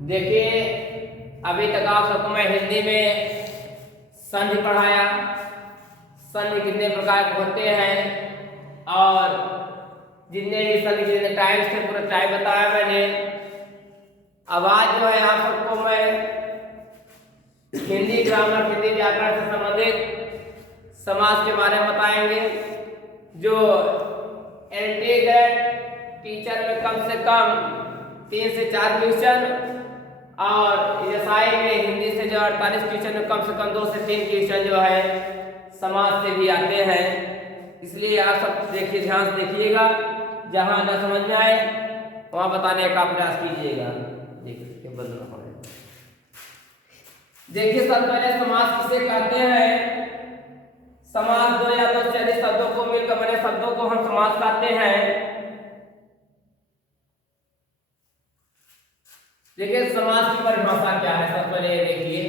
देखिए, अभी तक आप सबको मैं हिंदी में संधि पढ़ाया। संधि कितने प्रकार के होते हैं और जितने भी संधि जितने टाइम्स थे पूरा टाइम बताया मैंने। अब आज जो है आप सबको मैं हिंदी ग्रामर, हिंदी व्याकरण से संबंधित समास के बारे में बताएंगे, जो एंटी टीचर में कम से कम 3 से 4 क्वेश्चन और एसआई में हिंदी से जो 48 क्वेश्चन में कम से कम 2 से 3 क्वेश्चन जो है समाज से भी आते हैं। इसलिए आप सब देखिए, ध्यान से देखिएगा, जहां न समझ में आए वहां बताने का प्रयास कीजिएगा। देखिए बदलना पड़ेगा। देखिए, सबसे पहले समास किसे कहते हैं? समास दो या दो से अधिक शब्दों को मिलकर बने शब्दों को हम समास कहते हैं। देखिए, समास की परिभाषा क्या है? सबसे पहले देखिए,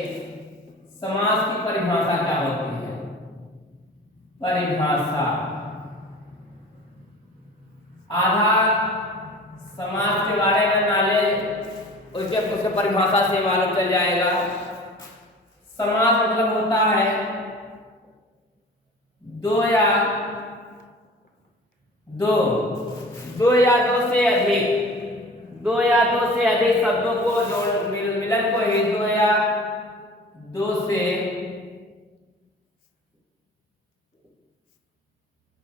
समास की परिभाषा क्या होती है? परिभाषा आधा समास के बारे में नॉलेज उसके परिभाषा से मालूम चल जाएगा। समास मतलब होता है दो या दो से अधिक शब्दों को जोड़ मिलन को ही दो या दो से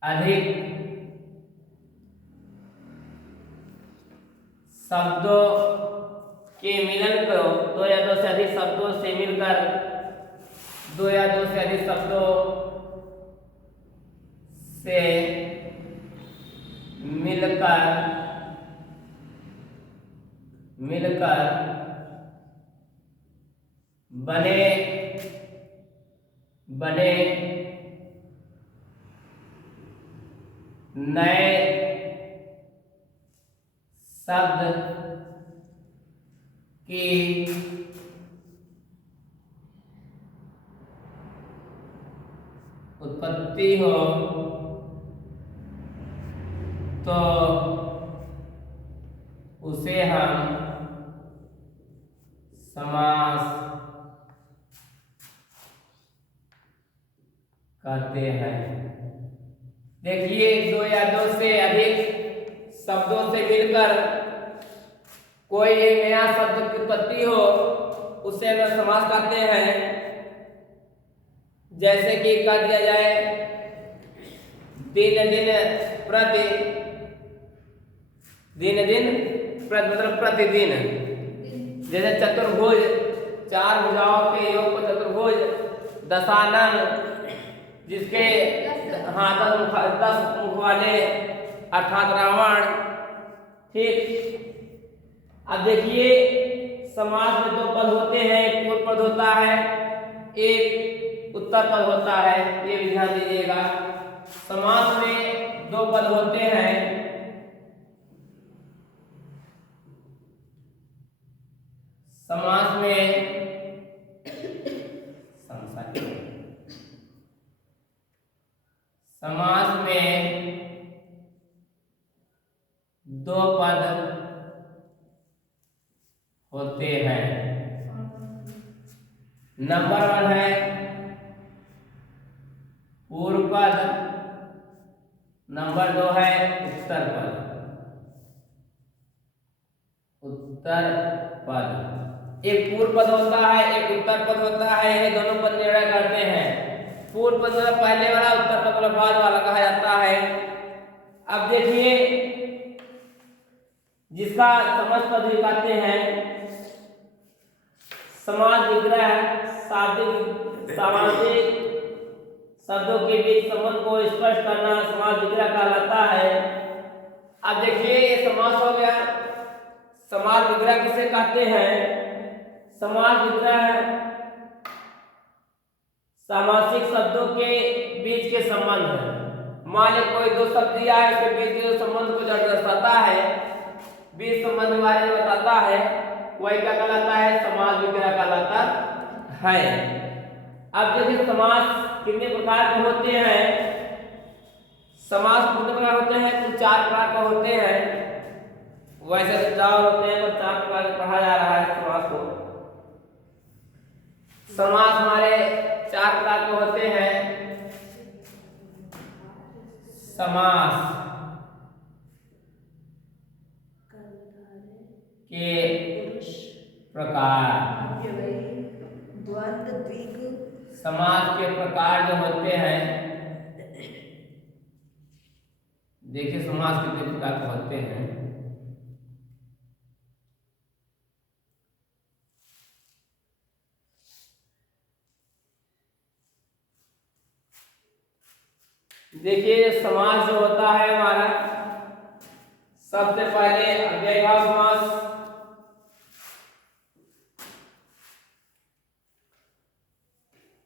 अधिक शब्दों के मिलन को दो या दो से अधिक शब्दों से मिलकर दो या दो से अधिक शब्दों से मिलकर बने नए शब्द की उत्पत्ति हो तो उसे हम समास कहते हैं। देखिए, दो या दो से अधिक शब्दों से मिलकर कोई एक नया शब्द की उत्पत्ति हो उसे हम समास कहते हैं। जैसे कि कह दिया जाए दिन दिन प्रति मतलब प्रतिदिन। जैसे चतुर्भुज, 4 भुजाओं के योग को चतुर्भुज। दशानन, जिसके 10 मुख वाले अर्थात रावण। ठीक। अब देखिए, समास में 2 पद होते हैं, एक पूर्व पद होता है, एक उत्तर पद होता है। ये भी ध्यान दीजिएगा। समास में 2 पद होते हैं। समास में दो पद होते हैं। नंबर 1 है पूर्व पद, नंबर 2 है उत्तर पद। एक पूर्व पद होता है, एक उत्तर पद होता है। ये दोनों पद निर्णय करते हैं। पूर्व पद मतलब पहले वाला, उत्तर पद मतलब बाद वाला कहा जाता है। अब देखिए, जिसका समास पद भी कहते हैं। समास विग्रह शाब्दिक सामासिक शब्दों के बीच संबंध को स्पष्ट करना समास विग्रह कहलाता है। अब देखिए, ये समास हो गया। समास विग्रह किसे कहते हैं? समास विग्रह सामासिक शब्दों के बीच के संबंध है। मान लीजिए कोई 2 शब्द दिया है, उसके बीच के संबंध को दर्शाता है, बीच संबंध के बारे में बताता है, वही क्या कहलाता है? समास विग्रह कहलाता है। अब देखिए, समास कितने प्रकार के होते हैं? समास कितने प्रकार होते हैं? कुल 4 प्रकार के होते हैं। वैसे तो 4 होते हैं, पर 4 प्रकार पढ़ा जा रहा है समास समास हमारे 4 प्रकार के होते हैं। समास के प्रकार, समास के प्रकार जो होते हैं, देखिए समास कितने प्रकार के होते हैं। देखिए समास जो होता है हमारा, सबसे पहले अव्ययीभाव समास।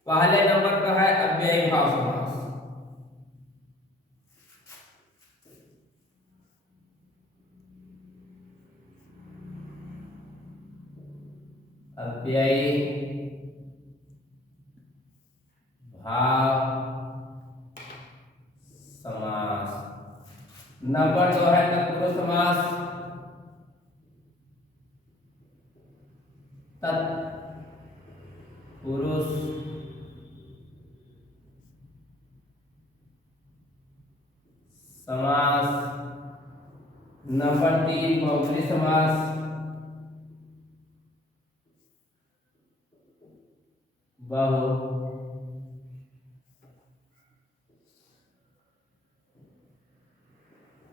पहले नंबर का है अव्ययीभाव समास। अव्ययी भाव समास। नंबर 2 है तत्पुरुष समास। तत्पुरुष समास। नंबर 3 बहुब्रीहि समास।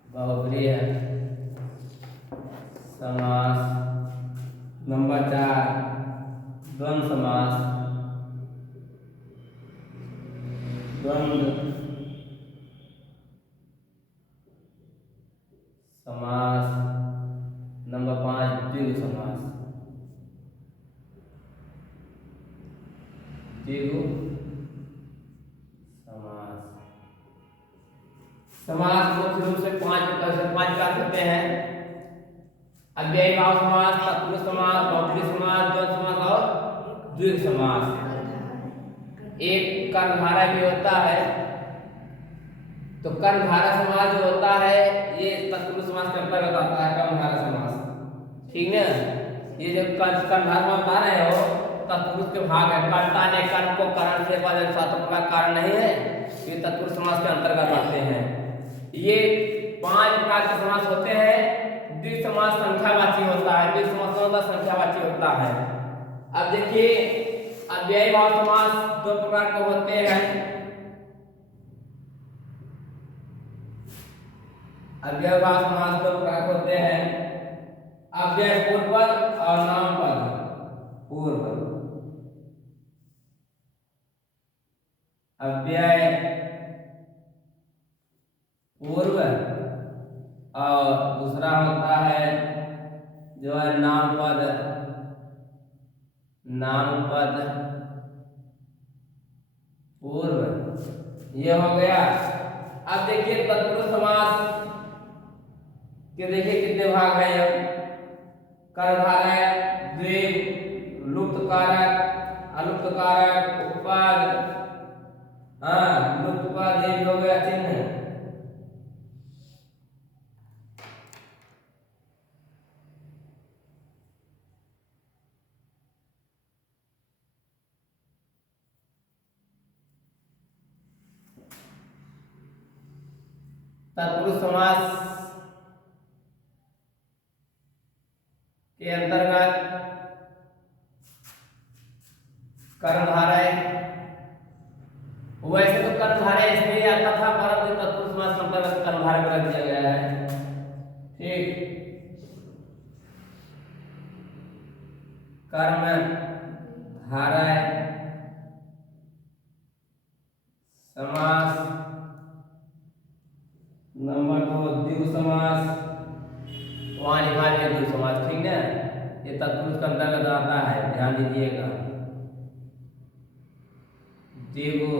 बहुब्रीहि समास। नंबर 4 द्वंद्व समास। द्वंद्व समास। नंबर 5 द्विगु समास। द्विगु समास। समास मुख्य रूप से 5 प्रकार होते हैं। अव्ययीभाव समास, तत्पुरुष समास, बहुब्रीहि समास, द्वंद्व समास और द्विगु समास। एक कर्मधारय भी होता है। तो कर्मधारय समास जो होता है ये तत्पुरुष समास के अंतर्गत आता है। कर्मधारय समास, ठीक है। ये जो कर्मधारय समास बता रहे हो तत्पुरुष के भाग है। कर्ता ने कर्म को कारण से का कारण नहीं है, ये तत्पुरुष समास के अंतर्गत आते हैं। ये 5 प्रकार के समास होते हैं। द्विगु समास संख्यावाची होता है। द्विगु समास होता संख्यावाची होता है। अब देखिए अव्ययीभाव समास 2 प्रकार के होते हैं। अव्ययीभाव समास 2 प्रकार के होते हैं। अव्यय पूर्वपद और नामपद पूर्वपद। अव्यय पूर्व और दूसरा होता है जो है नामपद। नामपद पूर्व, ये हो गया। अब देखिए तत्पुरुष समास के देखिए कितने भाग हैं। कर्मधारय, द्विगु, लुप्त कारक, अलुप्त कारक, उपपद, लुप्त पद, ये हो गया चिन्ह। तत्पुरुष समास के अंतर्गत कर्मधारय, वैसे तो कर्मधारय इसमें आता था, परंतु तत्पुरुष समास के अंतर्गत कर्मधारय को रख दिया गया है। ठीक, कर्मधारय समास। नंबर 2 द्विगु समास। वहां लिखा है द्विगु समास, ठीक है। ये तत्पुरुष के अंतर्गत आता है, ध्यान दीजिएगा। द्विगु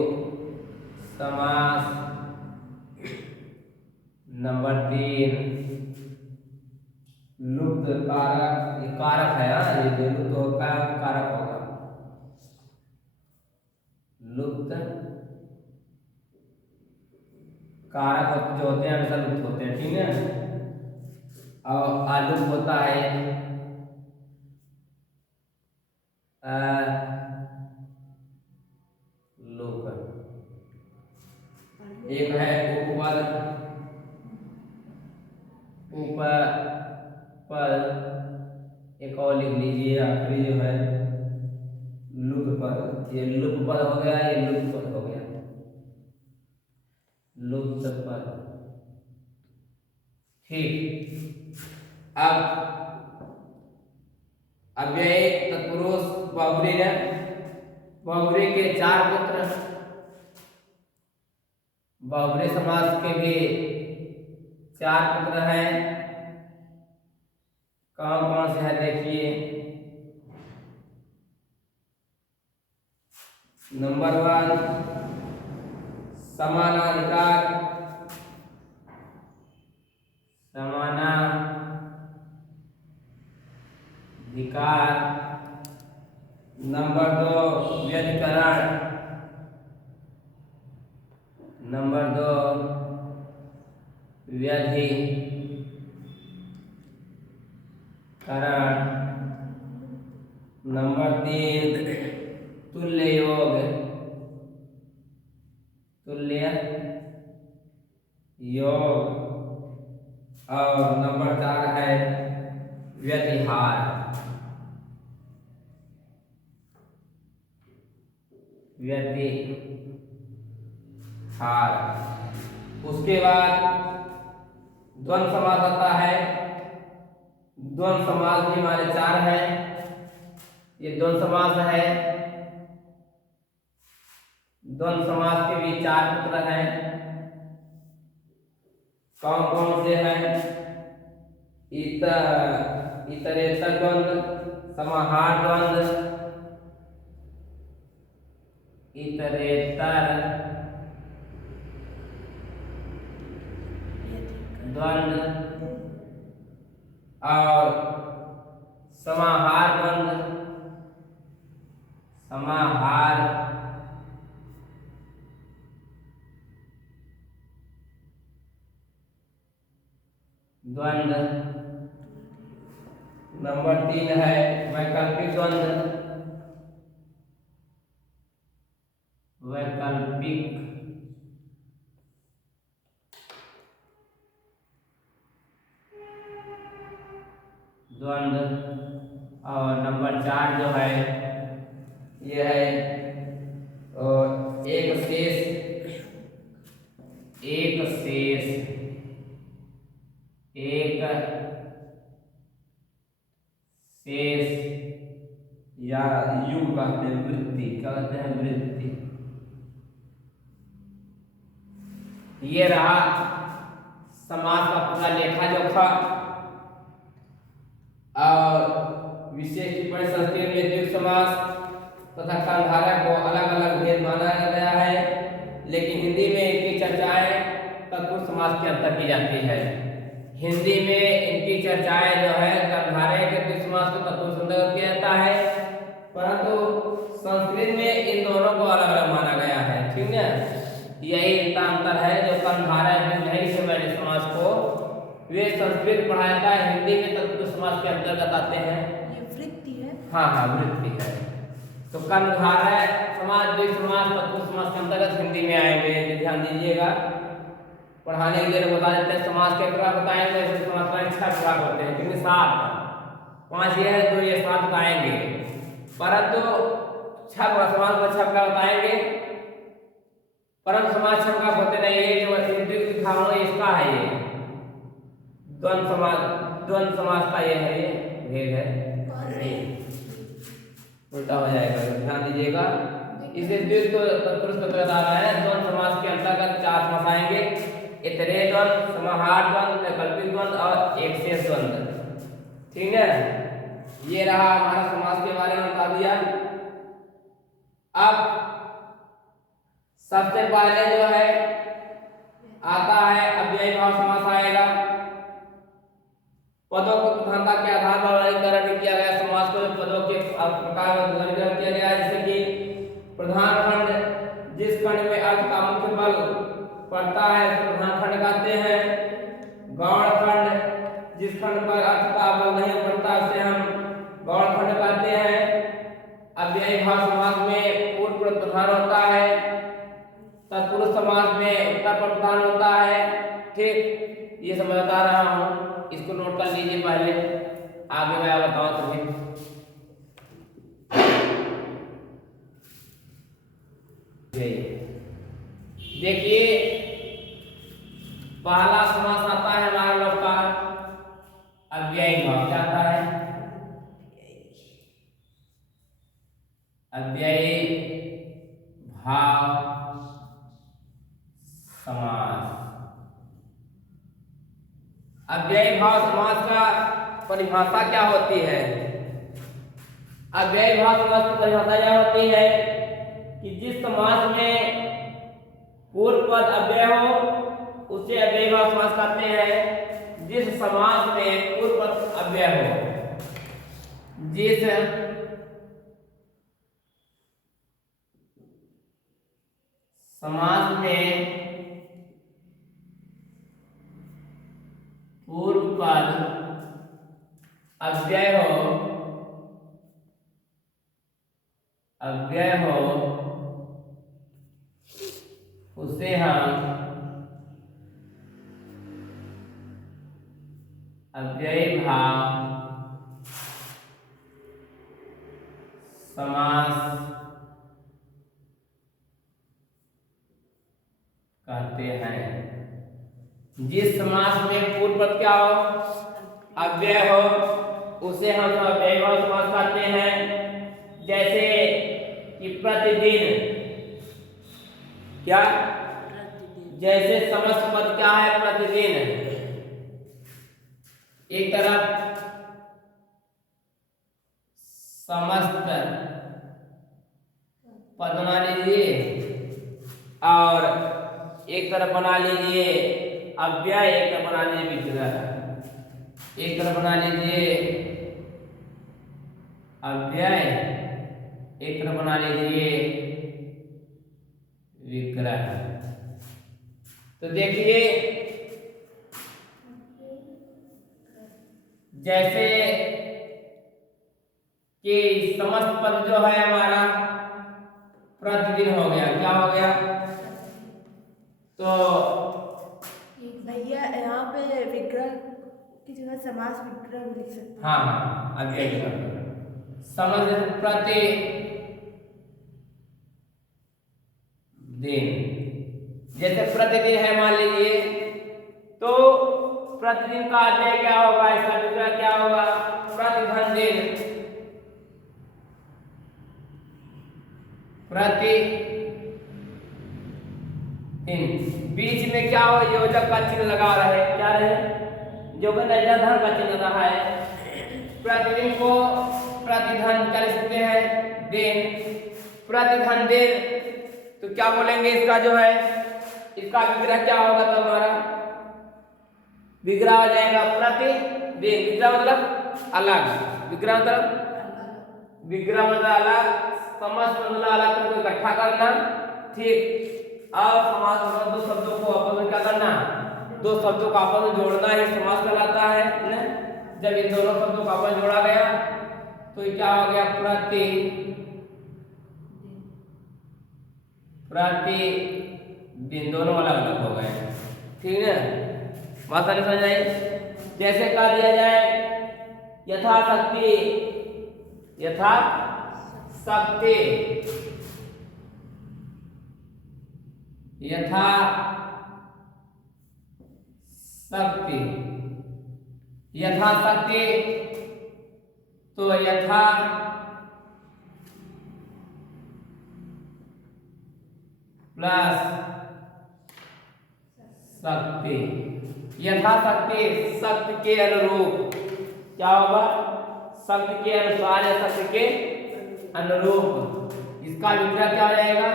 समास। नंबर 3 लुप्त कारक। ये कारक है, ये जो लुप्त होगा कारक होगा। लुप्त कारक जो होते हैं हमेशा लुप्त होते हैं, ठीक है। और अलुप्त होता है एक है उपपद, उपपद, एक और लिख लीजिए आखिरी जो है लुप्त। ये लुप्त पद हो गया, ये लुप्त पद हो गया, लुप्त पद। ठीक, अब अव्ययी तत्पुरुष बहुब्री है। बहुब्री के 4 पुत्र, बहुब्री समास के भी 4 पुत्र हैं। कौन कौन से है देखिए। नंबर 1 समानाधिकार, समानाधिकार। नंबर 2 व्यधिकरण, नंबर 2 व्यधिकरण। नंबर 3 तुल्य योग, तुल्य योग। और नंबर 4 है व्यतिहार, व्यतिहार। उसके बाद द्वंद्व समास आता है। द्वंद्व समास भी हमारे 4 हैं। ये द्वंद्व समास है। द्वंद्व समास के भी 4 पुत्र हैं। कौन कौन से हैं? इतरेतर द्वंद्व, समाहार द्वंद्व, इतरेतर द्वंद्व और समाहार द्वंद्व, समाहार द्वंद्व। नंबर 3 है वैकल्पिक द्वंद्व, वैकल्पिक द्वंद्व। और नंबर 4 जो है ये है एक शेष, एक शेष, एक शेष या युग कहते हैं, वृत्ति कहते हैं, वृत्ति। ये रहा समास का पूरा लेखा जोखा। और विशेष टिप्पणी संस्कृत में द्विगु समास तथा कर्मधारय को अलग अलग भेद माना गया है, लेकिन हिंदी में इनकी चर्चाएं तत्पुरुष समास के अंतर की जाती है। हिंदी में इनकी चर्चाएं जो है कर्मधारय के द्विगु समास को तत्पुरुष अंतर्गत किया जाता है, परंतु संस्कृत में इन दोनों को अलग अलग माना गया है। ठीक है, यही इनका अंतर है। जो कर्मधारय द्विगु से मैंने समास को वे संस्कृत पढ़ाता है, हिंदी में तत्पुरुष समास के अंतर्गत आते हैं। ये वृत्ति है। हाँ हाँ, वृत्ति है। तो कर्मधारय समास, द्विगु समास तत्पुरुष समास के अंतर्गत हिंदी में आएंगे, ध्यान दीजिएगा। पढ़ाने के लिए बता देते हैं समास के प्रकार बताएंगे। समास का 6 प्रकार होते हैं, क्योंकि 7, 5 ये है, 2 ये 7 बताएंगे, परंतु 6 समास को 6 प्रकार बताएंगे, परंतु समास 6 प्रकार होते नहीं। ये जो दिखा रहा हूं इसका है, ये द्वंद्व समास, द्वंद्व समास का ये है, ये भेद है, उल्टा हो जाएगा, ध्यान दीजिएगा। इसे द्विगु को तत्पुरुष को बता रहा है। द्वंद्व समास के अंतर्गत 4 समास आएंगे, इतरेतर द्वंद्व, समाहार द्वंद्व, वैकल्पिक द्वंद्व और एक शेष द्वंद्व। ठीक है, ये रहा हमारा समास के बारे में बता दिया। अब सबसे पहले जो है आता है अव्ययी भाव समास आएगा। पदों को प्रधानता के आधार पर वर्गीकरण किया गया। समास को पदों के प्रकार में वर्गीकरण किया गया है, जैसे कि प्रधान खंड, जिस खंड में अर्थ का मुख्य बल पड़ता है उसे प्रधान खंड कहते हैं। गौण खंड, जिस खंड पर अर्थ का बल नहीं पड़ता उसे हम गौण खंड कहते हैं। अव्ययी भाव समास में पूर्व प्रधान होता है। तत्पुरुष समास समास में उत्तर पर प्रधान होता है। ठीक, ये समझ बता रहा हूँ, इसको नोट कर लीजिए पहले, आगे मैं बताऊँ तो फिर। देखिए पहला समास आता है हमारा लोग का अव्ययी भाव। क्या आता है? अव्ययी भाव समास। अव्ययी भाव समास का परिभाषा क्या होती है? अव्ययी भाव समास की परिभाषा यह होती है कि जिस समास में पूर्व पद अव्यय हो उसे अव्ययी भाव समास कहते हैं। जिस समास में पूर्व पद अव्यय हो, जिस समास में पूर्व पद अव्यय हो उसे हम अव्ययी भाव समास कहते हैं। जिस समास में पूर्व पद क्या हो? अव्यय हो, उसे हम अव्ययी भाव समास कहते हैं। जैसे कि प्रतिदिन, क्या? जैसे समस्त पद क्या है? प्रतिदिन। एक तरफ समस्त पद बना लीजिए और एक तरफ बना लीजिए अव्यय, एक तरफ बना लीजिए विग्रह। एक तरफ बना लीजिए अव्यय, एक तरफ बना लीजिए विग्रह। तो देखिए जैसे कि समस्त पद जो है हमारा प्रतिदिन हो गया। क्या हो गया? तो भैया यहाँ पे विग्रह की जगह समास विग्रह भी लिख सकते हैं। हाँ हाँ, अव्यय समझ प्रति दिन। जैसे प्रतिदिन है मान लीजिए, तो प्रतिदिन का अव्यय क्या होगा? इसका विग्रह क्या होगा? प्रतिधन दिन। प्रति दिन, बीच में क्या हो? योजक का चिन्ह लगा रहे। क्या रहे? जो कि धन का चिन्ह रहा है। प्रतिदिन को प्रतिधन क्या लिख सकते हैं? दिन। प्रतिधन दिन, तो क्या बोलेंगे इसका जो है, इसका विग्रह क्या होगा? तो हमारा विग्रह हो जाएगा प्रतिदिन। विग्रह मतलब अलग, विग्रह मतलब अलग, समस्त मतलब अलग करके इकट्ठा करना। ठीक, अब समास में दो शब्दों को आपस में क्या करना? दो शब्दों को आपस में जोड़ना ही समास कहलाता है ना। जब इन दोनों शब्दों को आपस में जोड़ा गया तो ये क्या हो गया? प्रतिदिन, दोनों अलग अलग हो गए। ठीक है, बात सारी समझ आई। जैसे कह दिया जाए यथाशक्ति, यथाशक्ति, यथाशक्ति, यथाशक्ति, तो यथा प्लस शक्ति। यथाशक्ति, शक्ति के अनुरूप। क्या होगा? शक्ति के अनुसार या शक्ति के अनुरूप। इसका विग्रह क्या हो जाएगा?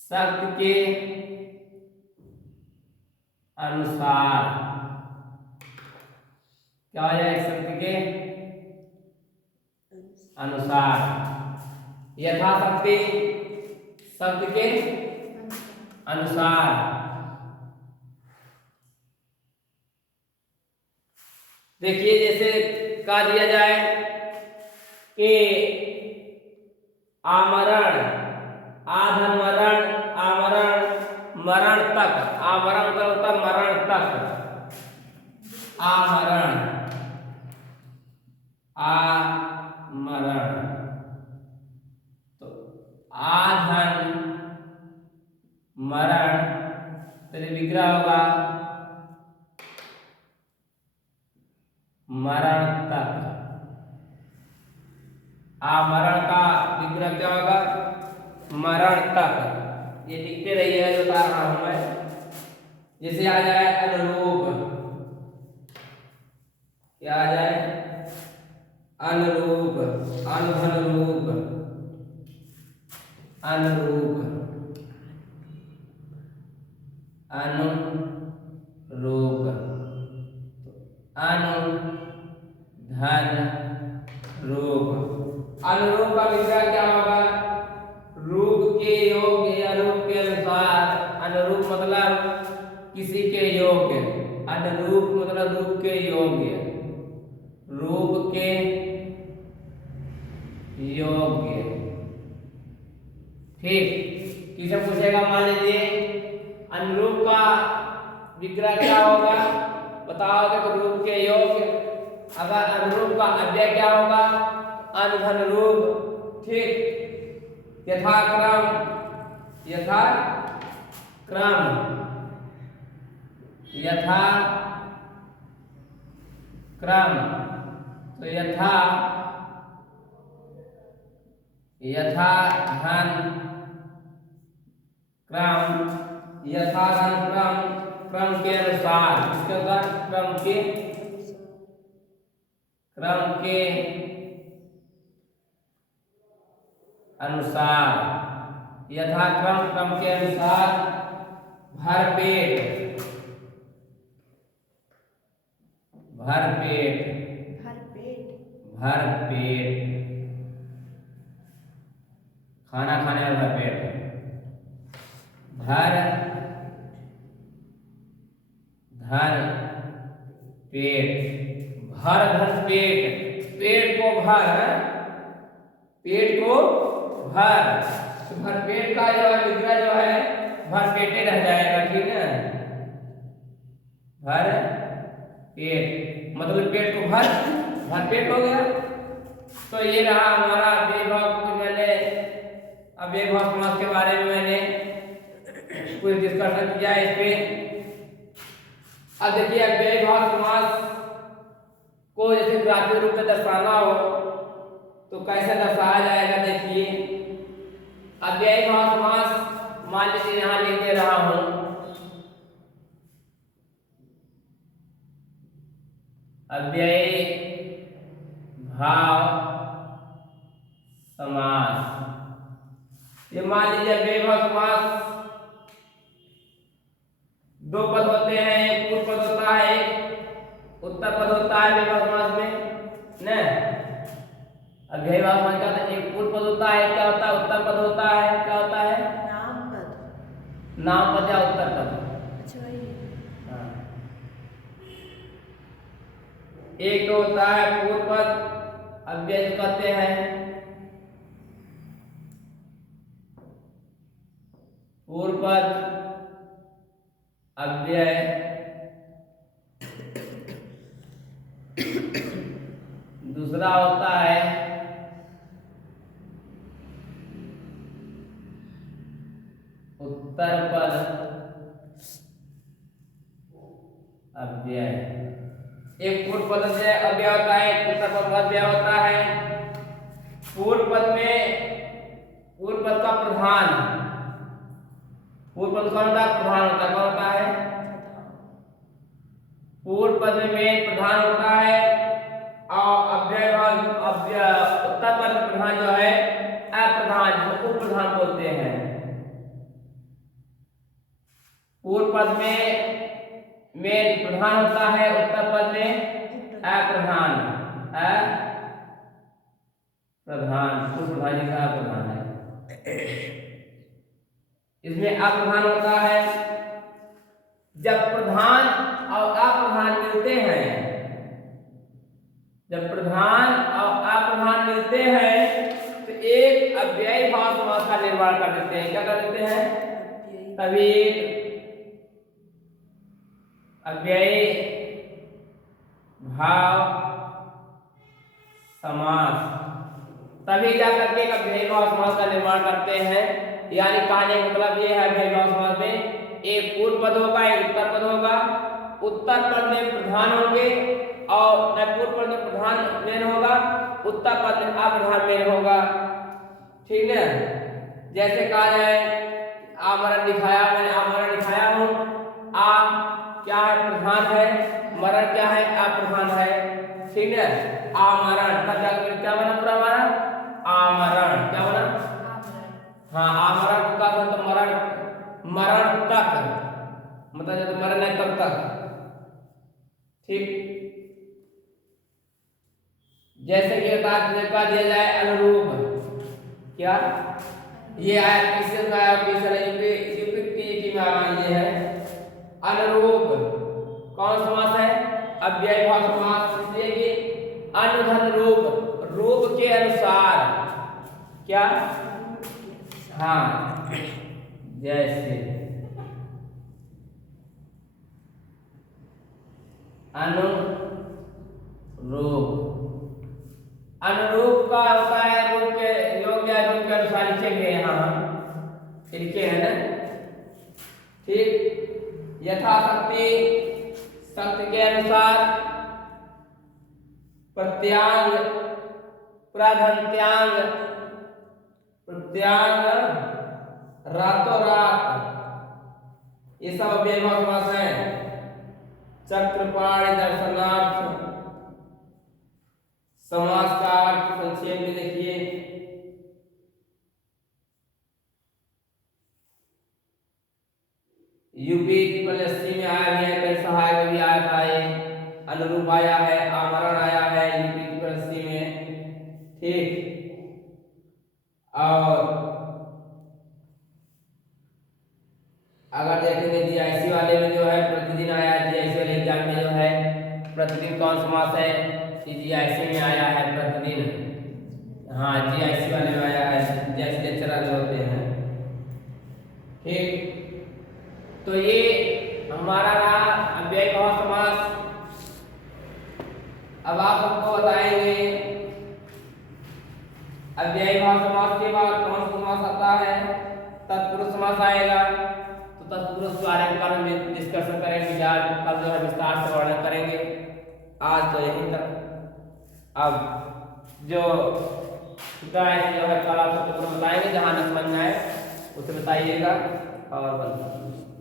शक्ति के अनुसार। क्या हो जाएगा? शक्ति के अनुसार। यथाशक्ति, शक्ति के अनुसार। देखिए जैसे कह दिया जाए कि आमरण, आधन मरण, आमरण, मरण तक। आमरण का होता मरण तक। आमरण, आमरण। तो आधन मरण, पहले विग्रह होगा मरण तक। आमरण का विग्रह क्या होगा? मरण तक। ये लिखते रहिए, जो बता रहा हूं मैं। जैसे आ जाए अनुरूप, क्या आ जाए? अनुरूप, अनधन रूप, अनुरूप, अनुरूप, अनुधन रूप। अनुरूप का विग्रह क्या होगा? रूप के योग्य या रूप के अनुसार। अनुरूप मतलब किसी के योग्य, अनुरूप मतलब रूप के योग्य, रूप के योग्य। ठीक, किसे पूछेगा? मान लीजिए अनुरूप का विग्रह क्या होगा, बताओगे तो रूप के योग्य। अगर अनुरूप का अव्यय क्या होगा? अनधन रूप। ठीक, यथाक्रम, यथाक्रम, यथाक्रम। तो यथाधन क्रम, यथाधन क्रम, क्रम के अनुसार। इसके अनुसार क्रम के अनुसार, यथाक्रम, क्रम के अनुसार। भरपेट, भरपेट, भरपेट, खाना खाने में भरपेट, भर धन पेट, भर धन पेट, पेट को भर, पेट को भर। तो भरपेट का जो है विग्रह जो है भरपेटे रह जाएगा। ठीक है, भर पेट मतलब पेट को भरपेट हो गया। तो ये रहा हमारा बेभाव। मैंने अब बेभाव समास के बारे में मैंने कुछ डिस्कशन किया इस पे। अब देखिए बेभाव समास को जैसे ग्राफिक रूप में दर्शाना हो तो कैसे दर्शाया जाएगा? देखिए अव्ययीभाव समास मान लीजिए यहाँ लिख दे रहा हूं। अव्ययी भाव समास, ये मान लीजिए अव्ययीभाव समास दो पद होते हैं, एक पूर्व पद होता है, एक उत्तर पद होता है अव्ययीभाव समास में न। अव्ययीभाव समास का एक पूर्व पद होता है, क्या होता है? उत्तर पद होता है, क्या होता है? नाम पद, नाम पद या उत्तर पद। अच्छा हाँ। एक तो होता है पूर्व पद, अव्यय कहते हैं पूर्व पद अव्यय। दूसरा होता है उत्तर पद अव्यय। एक पूर्व पद से अव्यय होता है, एक उत्तर पद अव्यय होता है। पूर्व पद में पूर्व पद का प्रधान, पूर्व पद कौन होता है? प्रधान होता है। कौन होता है? पूर्व पद में प्रधान होता है और अव्यय उत्तर पद में प्रधान जो है अप्रधान, जिसको उप प्रधान बोलते हैं। पूर्व पद में प्रधान होता है, उत्तर पद में अप्रधान, अप्रधान, पूर्व प्रधान जी का अप्रधान है। इसमें अप्रधान होता है जब प्रधान और अप्रधान मिलते हैं, जब प्रधान और अप्रधान मिलते हैं तो एक अव्ययी भाव समास का निर्माण कर देते हैं। क्या कर देते हैं? तभी एक अव्ययी भाव समास, तभी जा करके एक अव्ययी भाव समास का निर्माण करते हैं। यानी कहने का मतलब ये है, अव्ययी भाव समास में एक पूर्व पद होगा, एक उत्तर पद होगा। उत्तर पद में प्रधान होंगे और पूर्व पद में प्रधान मेन होगा, उत्तर पद में अप्रधान मेन होगा। ठीक है, जैसे कहा जाए आमरण दिखाया, मैंने आमरण दिखाया हूँ। आ क्या है? प्रधान है। मरण क्या है? अप्रधान है। ठीक है, आमरण तब जाकर क्या बना पूरा हमारा? आमरण। क्या बना? हाँ, आमरण का मतलब मरण, मरण तक, मतलब जब मरण है तब तक। ठीक, जैसे कि बता दिया जाए अनुरूप। क्या ये आया? किससे आया? यूपी टीईटी में आया। ये है अनुरूप। कौन समास है? अव्ययी भाव समास, इसलिए कि अनुधन रूप, रूप के अनुसार। क्या? हाँ, जैसे अनुरूप, अनुरूप का होता है रूप के योग्य, रूप के अनुसार लिखेंगे यहाँ हम, लिखे हैं ना। ठीक, यथाशक्ति, शक्ति के अनुसार, प्रत्यांग, प्राधान्यांग, प्रत्यांग, रातों रात, ये सब अव्ययी भाव समास है। चक्रपाणि दर्शनार्थ समास का अर्थ संक्षेप में देखिए। यूपी 80 में आया भी है, कई सहायक भी आया था। ये अनुरूप आया है, आमरण आया है यूपी 80 में। ठीक, और अगर देखेंगे जीआईसी वाले में जो है प्रतिदिन आया है। जीआईसी वाले एग्जाम में जो है प्रतिदिन कौन समास है? जीआईसी में आया है प्रतिदिन। हाँ, जीआईसी वाले में आया है, जैसे लेक्चरर जो होते हैं। ठीक, तो ये हमारा रहा अव्ययी भाव समास। अब आप सबको बताएंगे अव्ययी भाव समास के बाद कौन सा समास आता है? तत्पुरुष समास आएगा। तो तत्पुरुष के बारे में कल हम डिस्कशन करेंगे, कल जो है विस्तार से वर्णन करेंगे। आज तो यहीं तक। अब जो जो है कल आप सबको बताएंगे, जहाँ न समझ में आए उसे बताइएगा और बंद।